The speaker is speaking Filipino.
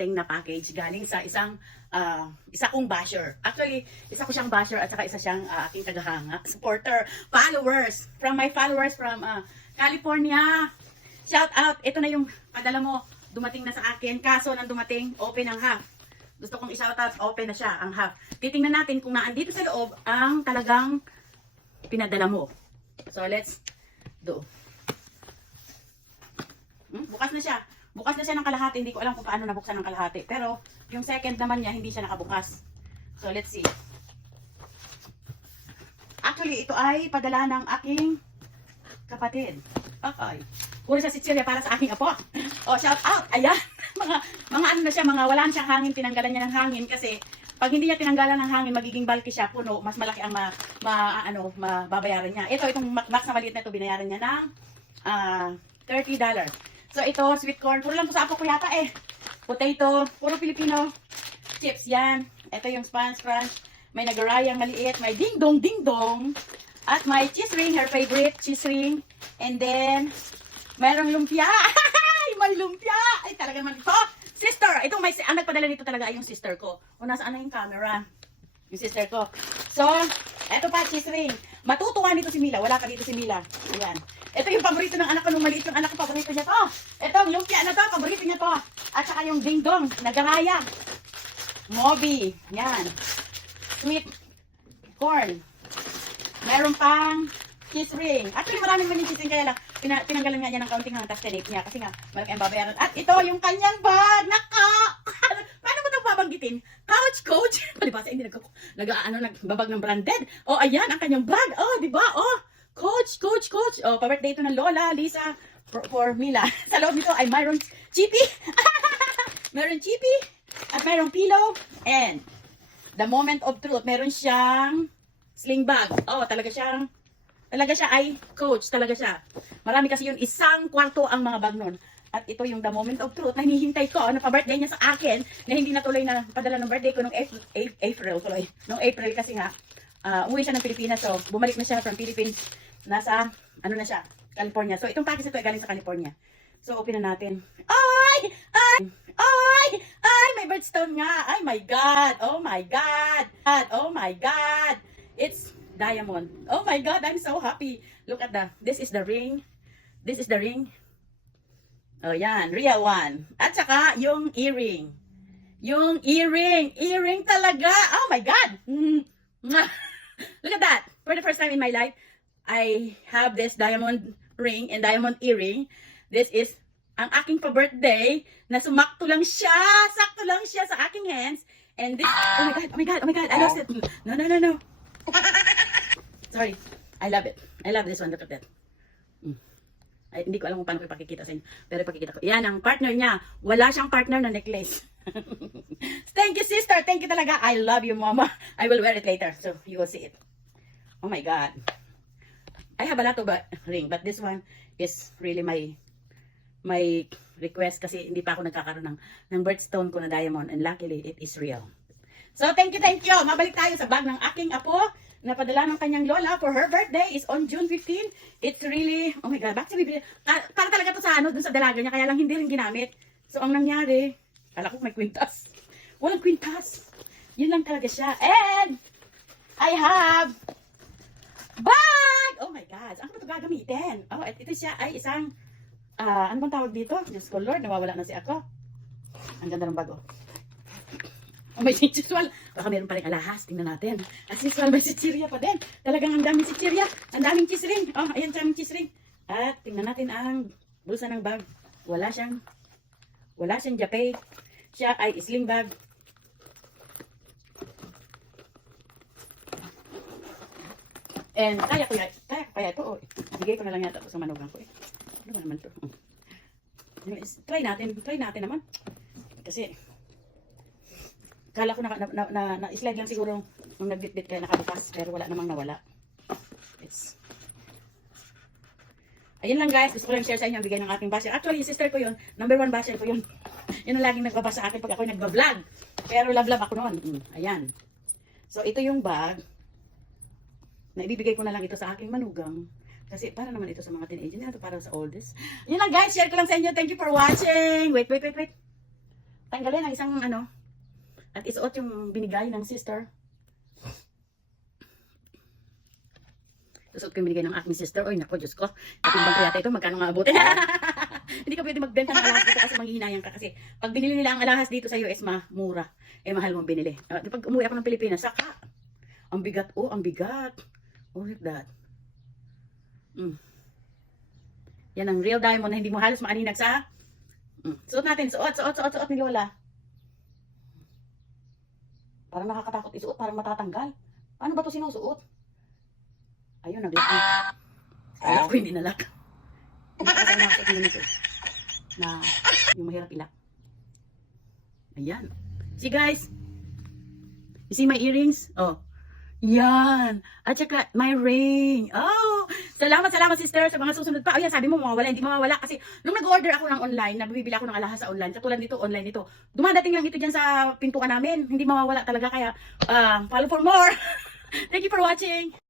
dumating na package galing sa isa kong basher. Actually, isa ko siyang basher at saka isa siyang aking tagahanga, supporter, followers, from my followers from California. Shout out, ito na yung padala mo, dumating na sa akin. Kaso nang dumating, open ang half. Gusto kong i-shout out, open na siya ang half. Titingnan natin kung naandito sa loob ang talagang pinadala mo. So let's do. Bukas na siya. Bukas na siya ng kalahati. Hindi ko alam kung paano nabuksan ng kalahati. Pero yung second naman niya, hindi siya nakabukas. So let's see. Actually, ito ay padala ng aking kapatid. Okay. Puro sa Sicilia para sa aking apo. Oh, shout out. Ayan. mga ano na siya, mga wala na siyang hangin. Tinanggalan niya ng hangin kasi pag hindi niya tinanggalan ng hangin, magiging bulky siya, puno, mas malaki ang mababayaran niya. Itong max na maliit na ito, binayaran niya ng $30. So ito, sweet corn. Puro lang po sa apo ko yata eh. Potato, puro Filipino. Chips yan. Ito yung sponge crunch. May nagarayang maliit. May ding dong. At may cheese ring, her favorite cheese ring. And then, mayroong lumpia. May lumpia. Ay, talaga naman ito. Sister, itong ang nagpadala nito talaga ay yung sister ko. O nasaan na yung camera? Yung sister ko. So, eto pa, cheese ring. Matutuwa nito si Mila. Wala pa dito si Mila. Ayan. Ito yung paborito ng anak ko nung maliit yung anak ko. Paborito niya to. Ito, lumpia na to. Paborito niya to. At saka yung ding dong. Nagaraya. Moby. Yan. Sweet corn. Meron pang cheese ring. Actually, maraming man yung cheese ring. Kaya lang, tinanggalan nga niya ng kaunting hang tapos tinake niya. Kasi nga, malaki ang babayaran. At ito, yung kanyang bag. Naka! Paano mo itong babanggitin? Coach. Diba? Sa hindi nagbabag ng branded. Oh, ayan, ang kanyang bag. Oh, diba? Oh, Coach. Oh, pa-birthday ito ng Lola, Lisa, for Mila. Sa loob nito ay mayroong chippy. Meron chippy. At mayroong pillow. And, the moment of truth, meron siyang sling bag. Oh, talaga siya ay coach. Talaga siya. Marami kasi yun, isang kwarto ang mga bag nun. At ito yung the moment of truth na hinihintay ko na pa-birthday niya sa akin na hindi natuloy na padala ng birthday ko nung April kasi nga umuwi siya ng Pilipinas. So, bumalik na siya from Philippines. Nasa, na siya, California. So, itong package ito ay galing sa California. So, open na natin. Ay! May birdstone nga. Ay, my God. Oh, my God. It's diamond. Oh, my God. I'm so happy. Look at this is the ring. Oh, yan. Real one. At saka, yung earring. Earring talaga. Oh, my God. Look at that. For the first time in my life, I have this diamond ring and diamond earring. This is ang aking pa-birthday na sumakto lang siya. Sakto lang siya sa aking hands. And this, oh my God. I lost it. No. Sorry. I love it. I love this one. Look at that. Ay, hindi ko alam kung paano ko ipakikita sa inyo. Pero ipakikita ko. Yan ang partner niya. Wala siyang partner na necklace. Thank you, sister. Thank you talaga. I love you, mama. I will wear it later. So, you will see it. Oh my God. I have a lot of ring. But this one is really my request kasi hindi pa ako nagkakaroon ng birthstone ko na diamond. And luckily, it is real. So, thank you. Mabalik tayo sa bag ng aking apo. Napadala ng kanyang lola for her birthday is on June 15. It's really, oh my God, bakit siya para talaga to sa dun sa dalaga niya, kaya lang hindi rin ginamit. So, ang nangyari, kala ko may kwintas. Walang kwintas. Yun lang talaga siya. And, I have bag! Oh my God, saan ko ito gagamitin? Oh, ito siya ay isang, ano bang tawag dito? Diyos ko Lord, nawawala na si ako. Ang ganda ng bag, oh. Oh, may siswal. Baka meron pa rin alahas. Tingnan natin. At siswal, may chichirya pa din. Talagang ang daming chichirya. Ang daming cheese ring. Oh, ayan sa aming cheese ring. At tingnan natin ang bulsa ng bag. Wala siyang japay. Siya ay sling bag. And kaya ko kaya ito. Oh, bigay ko na lang yata ito sa manugang ko. Ano ba naman ito? Try natin naman. Kasi kala ko na-slide lang siguro nung nagbitbit kaya nakabukas. Pero wala namang nawala. Ayun lang guys. Gusto ko lang share sa inyo ang bigay ng aking basher. Actually, yung sister ko yun. Number 1 basher ko yun. Yun ang laging nagbabasa sa akin pag ako nagbablog. Pero love ako noon. Ayan. So, ito yung bag. Na ibibigay ko na lang ito sa aking manugang. Kasi para naman ito sa mga teenager. Ito para sa oldest. Yun lang guys. Share ko lang sa inyo. Thank you for watching. Wait. tanggalin ang isang ano, at isuot yung binigay ng sister. Susuot ko yung binigay ng aking sister. Oy, naku, Diyos ko. Katimbang ko yata ito, magkano nga abutin? Hindi ka pwede magbenta ng alahas dito kasi manghihinayang ka. Kasi pag binili nila ang alahas dito sa US, mura. Eh, mahal mong binili. Pag umuwi ako ng Pilipinas, saka. Ang bigat, oh, ang bigat. Oh, look at that. Yan ang real diamond na hindi mo halos maaninag sa. Suot natin, suot ni Lola. Parang nakakatakot isuot, parang matatanggal. Paano ba ito sinusuot? Ayun, nag-lock na. Kala ko hindi na-lock. Hindi ko na nakasuot ng ganito. Na yung mahirap ilak. Ayan. See guys? You see my earrings? Oh. Yan. At saka my ring. Oh. Salamat sister sa mga susunod pa. Ayan, sabi mo mawawala. Hindi mawawala. Kasi nung nag-order ako ng online, nagbibili ako ng alahas sa online. Katulad dito, online dito. Dumadating lang ito dyan sa pintuan namin. Hindi mawawala talaga. Kaya, follow for more. Thank you for watching.